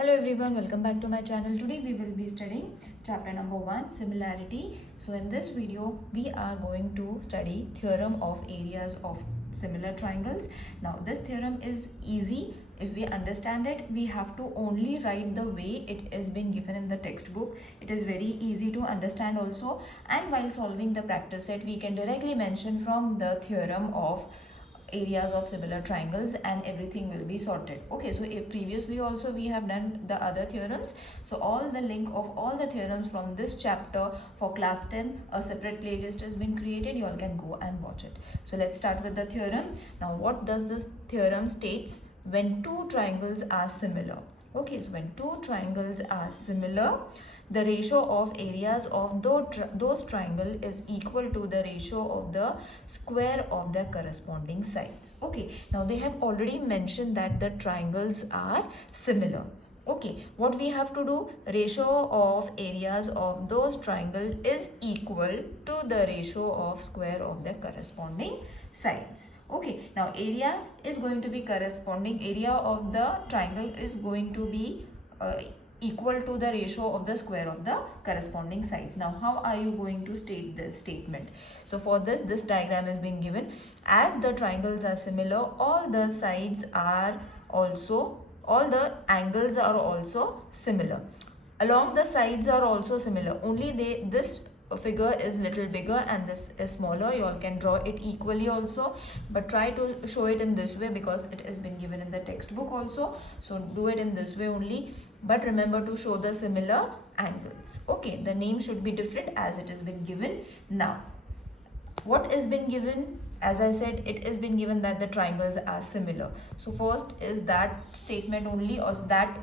Hello everyone, welcome back to my channel. Today we will be studying chapter number 1, similarity. So in this video we are going to study theorem of areas of similar triangles. Now this theorem is easy. If we understand it, we have to only write the way it is being given in the textbook. It is very easy to understand also, and while solving the practice set we can directly mention from the theorem of areas of similar triangles and everything will be sorted. Okay, so if previously also we have done the other theorems, so all the link of all the theorems from this chapter for class 10, a separate playlist has been created. You all can go and watch it. So let's start with the theorem. Now what does this theorem states? When two triangles are similar. Okay, so when two triangles are similar, the ratio of areas of those triangle is equal to the ratio of the square of their corresponding sides. Okay, now they have already mentioned that the triangles are similar. Okay, what we have to do? Ratio of areas of those triangle is equal to the ratio of square of their corresponding sides. Okay, now area is going to be corresponding, area of the triangle is going to be equal to the ratio of the square of the corresponding sides. Now how are you going to state this statement? So for this diagram is being given. As the triangles are similar, all the sides are also, all the angles are also similar. Along the sides are also similar, only this figure is little bigger and this is smaller. You all can draw it equally also, but try to show it in this way because it has been given in the textbook also. So do it in this way only, but remember to show the similar angles. Okay, the name should be different as it has been given. Now what has been given? As I said, it has been given that the triangles are similar. So first is that statement only, or that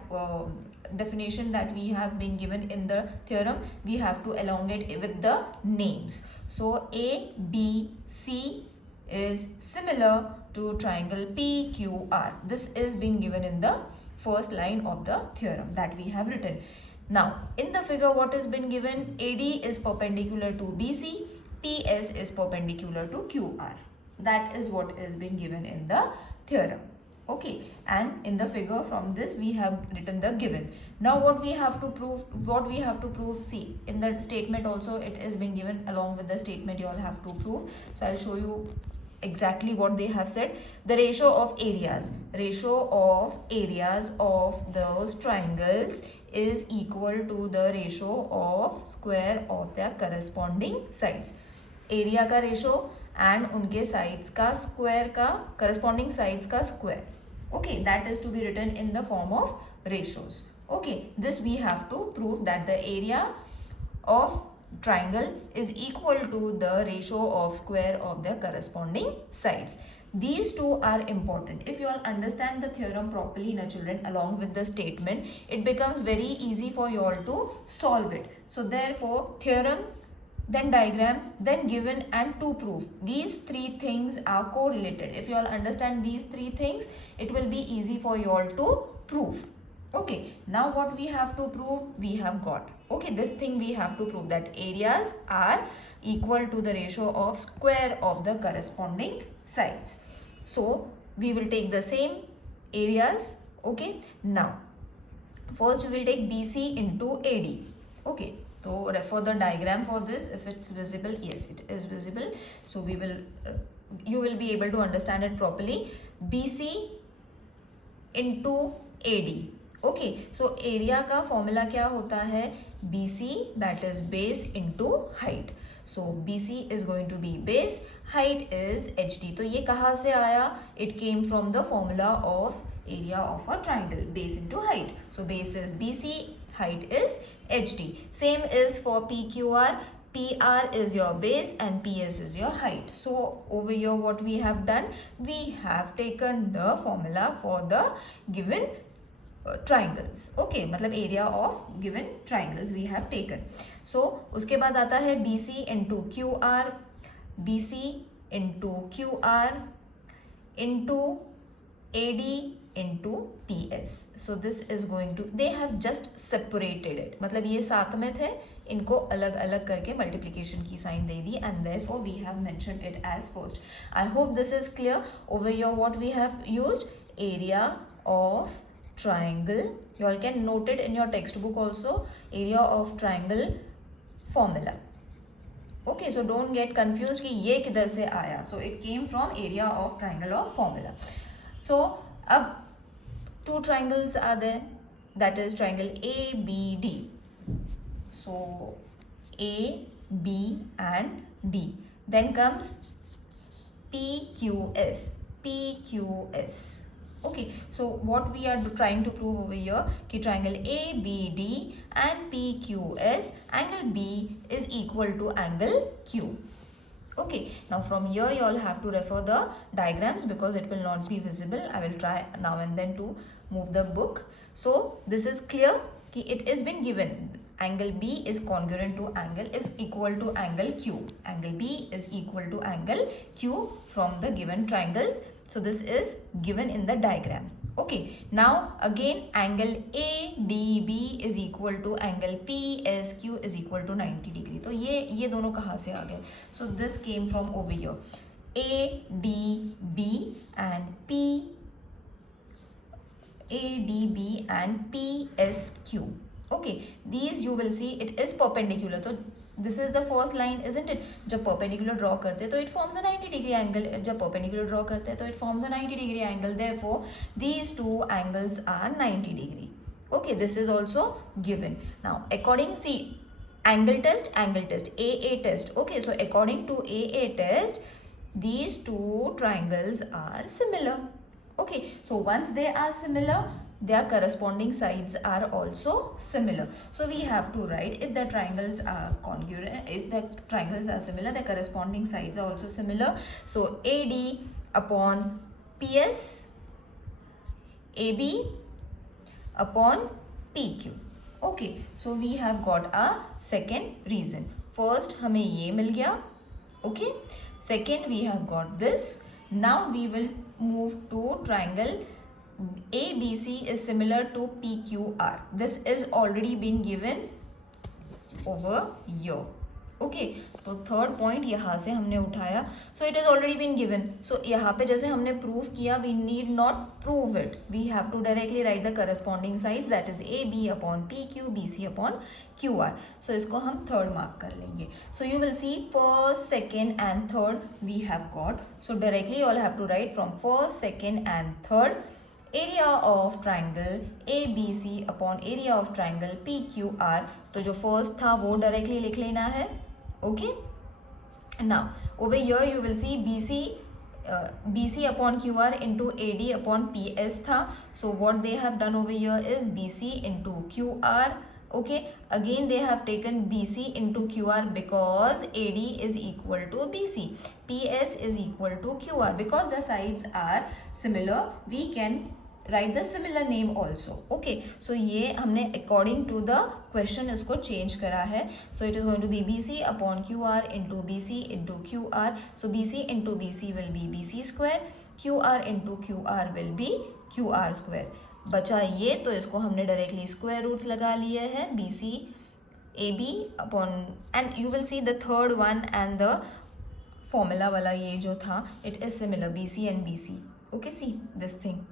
definition that we have been given in the theorem, we have to elongate it with the names. So A, B, C is similar to triangle PQR. This is being given in the first line of the theorem that we have written. Now in the figure what has been given? AD is perpendicular to BC, PS is perpendicular to QR. That is what is being given in the theorem. Okay, and in the figure from this we have written the given. Now what we have to prove? See, in the statement also it is being given along with the statement you all have to prove. So I'll show you exactly what they have said. The ratio of areas of those triangles is equal to the ratio of square of their corresponding sides. Area का ratio and उनके sides का square का, corresponding sides का square. Okay, that is to be written in the form of ratios. Okay, this we have to prove that the area of triangle is equal to the ratio of square of their corresponding sides. These two are important. If you all understand the theorem properly, na children, along with the statement, it becomes very easy for you all to solve it. So therefore, theorem, then diagram, then given, and to prove. These three things are correlated. If you all understand these three things, it will be easy for you all to prove. Okay, now what we have to prove? We have got. Okay, this thing we have to prove, that areas are equal to the ratio of square of the corresponding sides. So we will take the same areas. Okay, now first we will take BC into AD. Okay, so refer the diagram for this. If it's visible, yes, it is visible. So we will, you will be able to understand it properly. BC into AD. Okay, so area का formula क्या होता है? BC, that is base into height. So BC is going to be base, height is HD. तो ये कहाँ से आया? It came from the formula of area of a triangle, base into height. So base is BC, height is HD. Same is for PQR. PR is your base and PS is your height. So over here what we have done? We have taken the formula for the given triangles. Okay, मतलब area of given triangles we have taken. So उसके बाद आता है BC into QR, BC into QR into AD into PS. So this is going to, they have just separated it. मतलब ये साथ में थे, इनको अलग अलग करके multiplication की sign they the, and therefore we have mentioned it as first. I hope this is clear. Over here what we have used? Area of triangle, you all can note it in your textbook also, area of triangle formula. Okay, so don't get confused कि ये किधर से आया. So it came from area of triangle of formula. So अब two triangles are there, that is triangle ABD. So A, B and D. Then comes PQS. PQS. Okay, so what we are trying to prove over here कि triangle ABD and PQS, angle B is equal to angle Q. Okay, now from here you all have to refer the diagrams because it will not be visible. I will try now and then to move the book. So this is clear कि it is been given angle B is congruent to angle is equal to angle Q. Angle B is equal to angle Q from the given triangles. So this is given in the diagram. Okay, now again angle ADB is equal to angle PSQ is equal to 90 degree. तो ये दोनों कहाँ से आ गए? So this came from over here. ADB and PSQ. Okay, these you will see it is perpendicular. तो this is the first line, isn't it? जब perpendicular draw करते हैं तो it forms a 90 degree angle. जब perpendicular draw करते हैं तो it forms a 90 degree angle. Therefore, these two angles are 90 degree. Okay, this is also given. Now, according, see, angle test, AA test. Okay, so according to AA test, these two triangles are similar. Okay, so once they are similar, their corresponding sides are also similar. So we have to write if the triangles are congruent, if the triangles are similar, their corresponding sides are also similar. So AD upon PS, AB upon PQ. Okay, so we have got a second reason. First हमें ये मिल गया. Okay, second we have got this. Now we will move to triangle ABC is similar to PQR. This is already been given over here. Okay, तो third point यहाँ से हमने उठाया. So it has already been given. So यहाँ पे जैसे हमने prove किया, we need not prove it. We have to directly write the corresponding sides, that is AB upon PQ, BC upon QR. So इसको हम थर्ड मार्क कर लेंगे. So you will see first, second and third we have got. So directly you all have to write from first, second and third. Area of triangle ABC upon area of triangle PQR. तो जो first था वो directly लिख लेना है. Okay. Now over here you will see BC upon QR into AD upon PS था. So what they have done over here is BC into QR. Okay, again they have taken BC into QR because AD is equal to BC, PS is equal to QR. Because the sides are similar, we can write the similar name also. Okay, so ये हमने according to the question इसको change करा है. So it is going to be BC upon QR into BC into QR. So BC into BC will be BC square, QR into QR will be QR square. बचा ये, तो इसको हमने directly square roots लगा लिए हैं. BC AB upon, and you will see the third one and the formula वाला ये जो था, it is similar BC and BC. Okay, see this thing.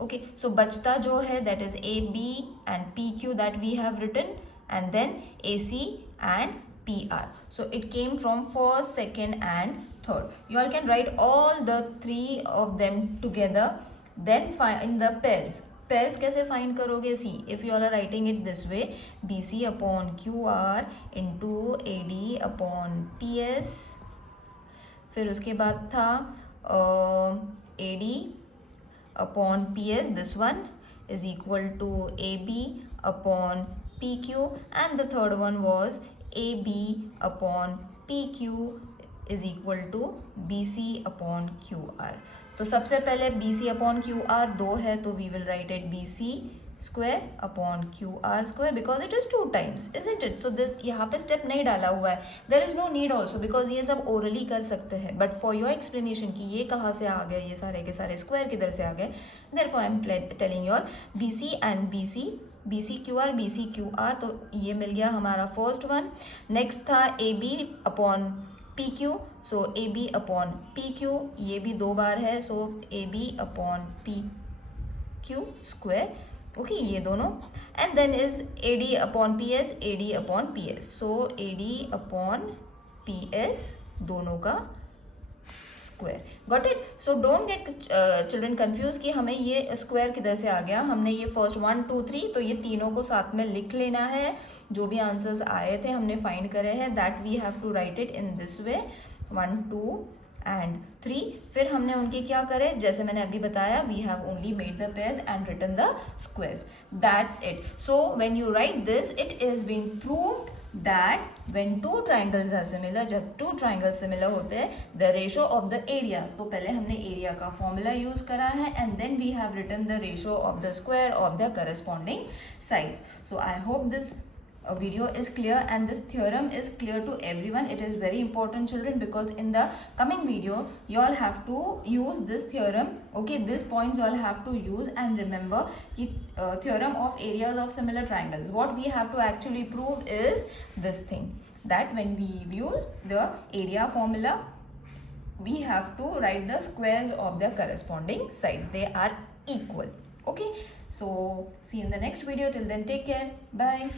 Okay, so बचता जो है that is AB and PQ that we have written, and then AC and PR. So it came from first, second and third. You all can write all the three of them together, then find the pairs. Pairs कैसे find करोगे? See, if you all are writing it this way, BC upon QR into AD upon PS, फिर उसके बाद था AD upon PS, this one is equal to AB upon PQ, and the third one was AB upon PQ is equal to BC upon QR. तो सबसे पहले BC upon QR 2 है, तो we will write it BC square upon QR square because it is 2 times, isn't it? So this यहाँ पे step नहीं डाला हुआ है. There is no need also because ये सब orally कर सकते हैं. But for your explanation कि ये कहाँ से आ गए, ये सारे के सारे square किधर से आ गए, therefore I am telling you all BC and BC, BC QR, BC QR. तो ये मिल गया हमारा first one. Next था AB upon PQ. So AB upon PQ, ये भी 2 बार है. So AB upon PQ square. Okay ये दोनों, and then is AD upon PS, AD upon PS, so AD upon PS दोनों का square. Got it. So don't get children confuse कि हमें ये स्क्वायर किधर से आ गया. हमने ये फर्स्ट 1 2 3 तो ये तीनों को साथ में लिख लेना है. जो भी आंसर्स आए थे हमने फाइंड करे हैं, that we have to write it in this way, 1 2 and 3. फिर हमने उनके क्या करे, जैसे मैंने अभी बताया, we have only made the pairs and written the squares. That's it. So when you write this, it is been proved that when two triangles are similar, जब two triangles similar होते हैं, the ratio of the areas, तो पहले हमने area का formula use करा है and then we have written the ratio of the square of the corresponding sides. So I hope this video is clear and this theorem is clear to everyone. It is very important, children, because in the coming video you all have to use this theorem. Okay, these points you all have to use and remember the theorem of areas of similar triangles. What we have to actually prove is this thing, that when we use the area formula, we have to write the squares of their corresponding sides. They are equal. Okay, so see you in the next video. Till then, take care. Bye.